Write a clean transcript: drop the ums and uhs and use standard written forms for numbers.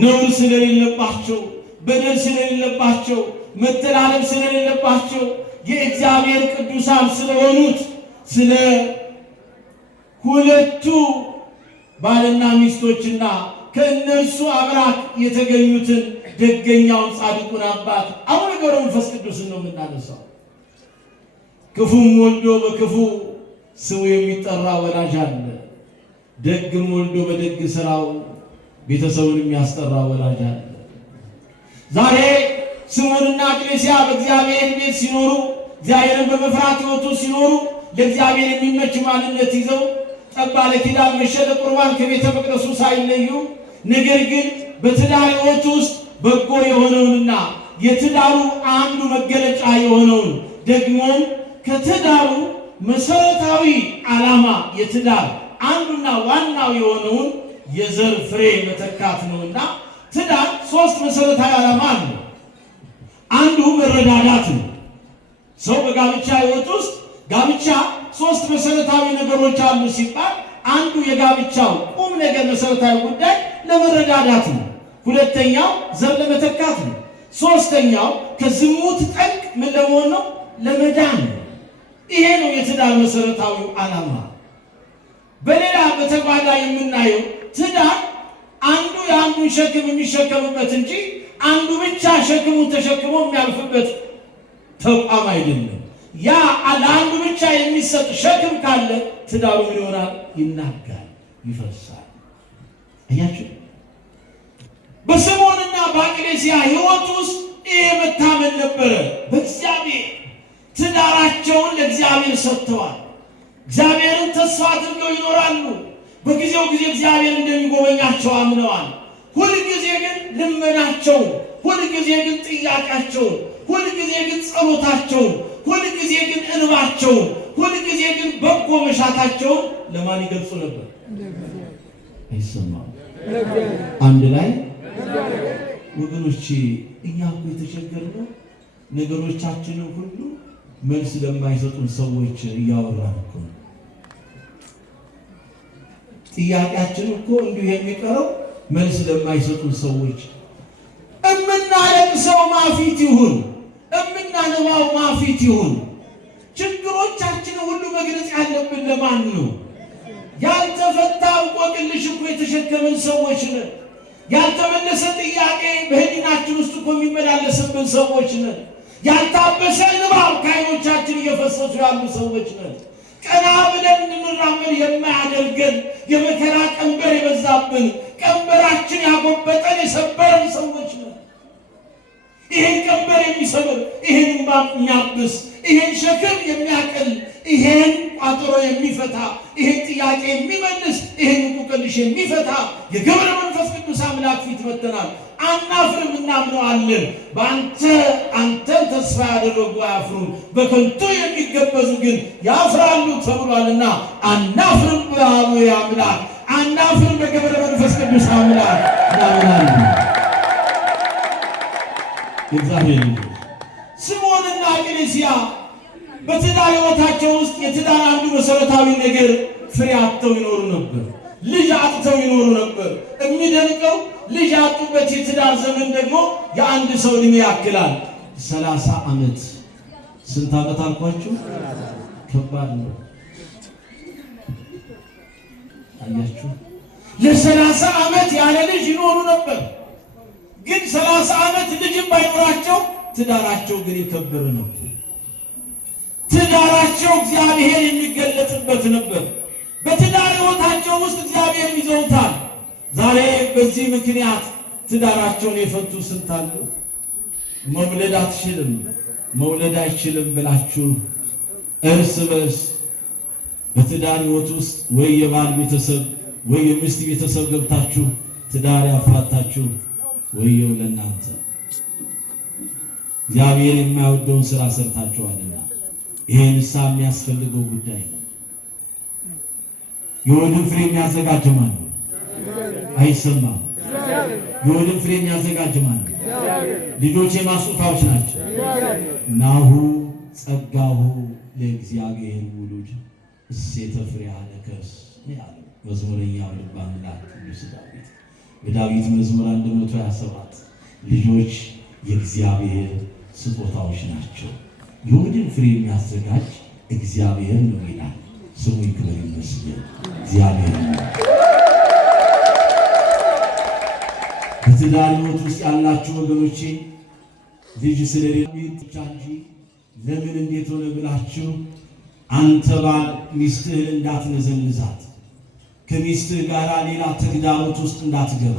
ነውር ስለሌለባቸው በደል ስለሌለባቸው መተላለፍ ስለሌለባቸው የእግዚአብሔር ቅዱሳን ስለሆኑት ስለ ሁለቱ ባልና ሚስቶችና ከእነርሱ አብራክ የተገኙትን ደገኛውን ጻድቁን አባት አቡነ ገብረ መንፈስ ቅዱስን ነው የምናነሳው። ክፉም ወልዶ በክፉ ስሙ የሚጠራ ወላጅ አለ። ደግም ወልዶ በደግ ስራው ቤተሰቡን የሚያስጠራ ወላጅ አለ። ዛሬ ስምዖንና ቅሌስያ በእግዚአብሔር ቤት ሲኖሩ እግዚአብሔርን በመፍራት ሕይወቱ ሲኖሩ ለእግዚአብሔር የሚመች ማንነት ይዘው ጠባለ ኪዳን መሸለ ቁርባን ከቤተ መቅደሱ ሳይለዩ ነገር ግን በትዳር ሕይወት ውስጥ በጎ የሆነውንና የትዳሩ አንዱ መገለጫ የሆነውን ደግሞም ከትዳሩ መሰረታዊ ዓላማ የትዳር አንዱና ዋናው የሆነውን የዘር ፍሬ መተካት ነውና ትዳር ሶስት መሰረታዊ ዓላማ አለው። አንዱ መረዳዳት ነው። ሰው በጋብቻ ሕይወት ውስጥ ጋብቻ ሶስት መሰረታዊ ነገሮች አሉ ሲባል አንዱ የጋብቻው ቁም ነገር መሰረታዊ ጉዳይ ለመረዳዳት ነው። ሁለተኛው ዘር ለመተካት ነው። ሶስተኛው ከዝሙት ጠንቅ ምን ለመሆን ነው? ለመዳን ነው። ይሄ ነው የትዳር መሰረታዊ ዓላማ። በሌላ በተጓዳ የምናየው ትዳር አንዱ የአንዱን ሸክም የሚሸከምበት እንጂ አንዱ ብቻ ሸክሙን ተሸክሞ የሚያልፍበት ተቋም አይደለም። ያ ለአንዱ ብቻ የሚሰጥ ሸክም ካለ ትዳሩ ምን ይሆናል? ይናጋል፣ ይፈርሳል። አያችሁ፣ በስምዖንና በቅሌስያ ሕይወት ውስጥ ይሄ መታመን ነበረ። በእግዚአብሔር ትዳራቸውን ለእግዚአብሔር ሰጥተዋል። እግዚአብሔርን ተስፋ አድርገው ይኖራሉ። በጊዜው ጊዜ እግዚአብሔር እንደሚጎበኛቸው አምነዋል። ሁልጊዜ ግን ልመናቸውን፣ ሁልጊዜ ግን ጥያቄያቸውን፣ ሁልጊዜ ግን ጸሎታቸውን፣ ሁልጊዜ ግን እንባቸውን፣ ሁልጊዜ ግን በጎ መሻታቸውን ለማን ይገልጹ ነበር? አይሰማም? አንድ ላይ ወገኖቼ፣ እኛ እኮ የተቸገርነው ነገሮቻችንን ሁሉ መልስ ለማይሰጡን ሰዎች እያወራን እኮ ነው። ጥያቄያችን እኮ እንዲሁ የሚቀረው መልስ ለማይሰጡን ሰዎች። እምናለቅሰው ማፊት ይሁን፣ እምናነባው ማፊት ይሁን፣ ችግሮቻችንን ሁሉ መግለጽ ያለብን ለማን ነው? ያልተፈታ እንቆቅልሽ እኮ የተሸከምን ሰዎች ነን። ያልተመለሰ ጥያቄ በህሊናችን ውስጥ እኮ የሚመላለስብን ሰዎች ነን። ያልታበሰ እንባብ ከዓይኖቻችን እየፈሰሱ ያሉ ሰዎች ነን። ቀና ብለን እንድንራመድ የማያደርገን የመከራ ቀንበር የበዛብን ቀንበራችን ያጎበጠን የሰበረን ሰዎች ነን። ይሄን ቀንበር የሚሰብር ይሄን እንባ የሚያብስ ይሄን ሸክም የሚያቀል ይሄን ቋጠሮ የሚፈታ ይሄን ጥያቄ የሚመልስ ይሄን እንቆቅልሽ የሚፈታ የገብረ መንፈስ ቅዱስ አምላክ ፊት መጥተናል። አናፍርም፣ እናምነዋለን። አንተን ተስፋ ያደረጉ አያፍሩም፣ በከንቱ የሚገበዙ ግን ያፍራሉ ተብሏልና አናፍርም በአቡ አምላክ፣ አናፍርም በገብረ መንፈስ ቅዱስ አምላክ እናምናለን። እግዚአብሔር ስምዖንና ቅሌስያ በትዳር ሕይወታቸው ውስጥ የትዳር አንዱ መሰረታዊ ነገር ፍሬ አጥተው ይኖሩ ነበር። ልጅ አጥተው ይኖሩ ነበር። የሚደንቀው ልጅ ያጡበት የትዳር ዘመን ደግሞ የአንድ ሰው ዕድሜ ያክላል። 30 ዓመት። ስንት ዓመት አልኳችሁ? ከባድ ነው። አያችሁ፣ ለ30 ዓመት ያለ ልጅ ይኖሩ ነበር። ግን 30 ዓመት ልጅም ባይኖራቸው ትዳራቸው ግን የከበረ ነበር። ትዳራቸው እግዚአብሔር የሚገለጥበት ነበር። በትዳር ሕይወታቸው ውስጥ እግዚአብሔር ይዘውታል። ዛሬ በዚህ ምክንያት ትዳራቸውን የፈቱ ስንት አሉ። መውለድ አትችልም፣ መውለድ አይችልም ብላችሁ እርስ በርስ በትዳር ሕይወት ውስጥ ወይ የባል ቤተሰብ ወይ የሚስት ቤተሰብ ገብታችሁ ትዳር ያፋታችሁ ወየው ለእናንተ። እግዚአብሔር የማይወደውን ስራ ሰርታችኋልና ይሄ ንስሐ የሚያስፈልገው ጉዳይ ነው። የወድን ፍሬ የሚያዘጋጅ ማን ነው? አይሰማም? የወድን ፍሬ የሚያዘጋጅ ማን ነው? ልጆች የማስጦታዎች ናቸው። ናሁ ጸጋሁ ለእግዚአብሔር ውሉድ እሴተ ፍሬሃ ለከርስ ያለ መዝሙረኛው ልበ አምላክ ቅዱስ ዳዊት። በዳዊት መዝሙር 127 ልጆች የእግዚአብሔር ስጦታዎች ናቸው፣ የሆድን ፍሬ የሚያዘጋጅ እግዚአብሔር ነው ይላል። ስሙ ይክበር ይመስገን እግዚአብሔር ነው። በትዳር ሕይወት ውስጥ ያላችሁ ወገኖቼ ልጅ ስለሌለ ብቻ እንጂ ለምን እንዴት ሆነ ብላችሁ አንተ ባል ሚስትህን እንዳትነዘንዛት፣ ከሚስትህ ጋር ሌላ ተግዳሮት ውስጥ እንዳትገባ፣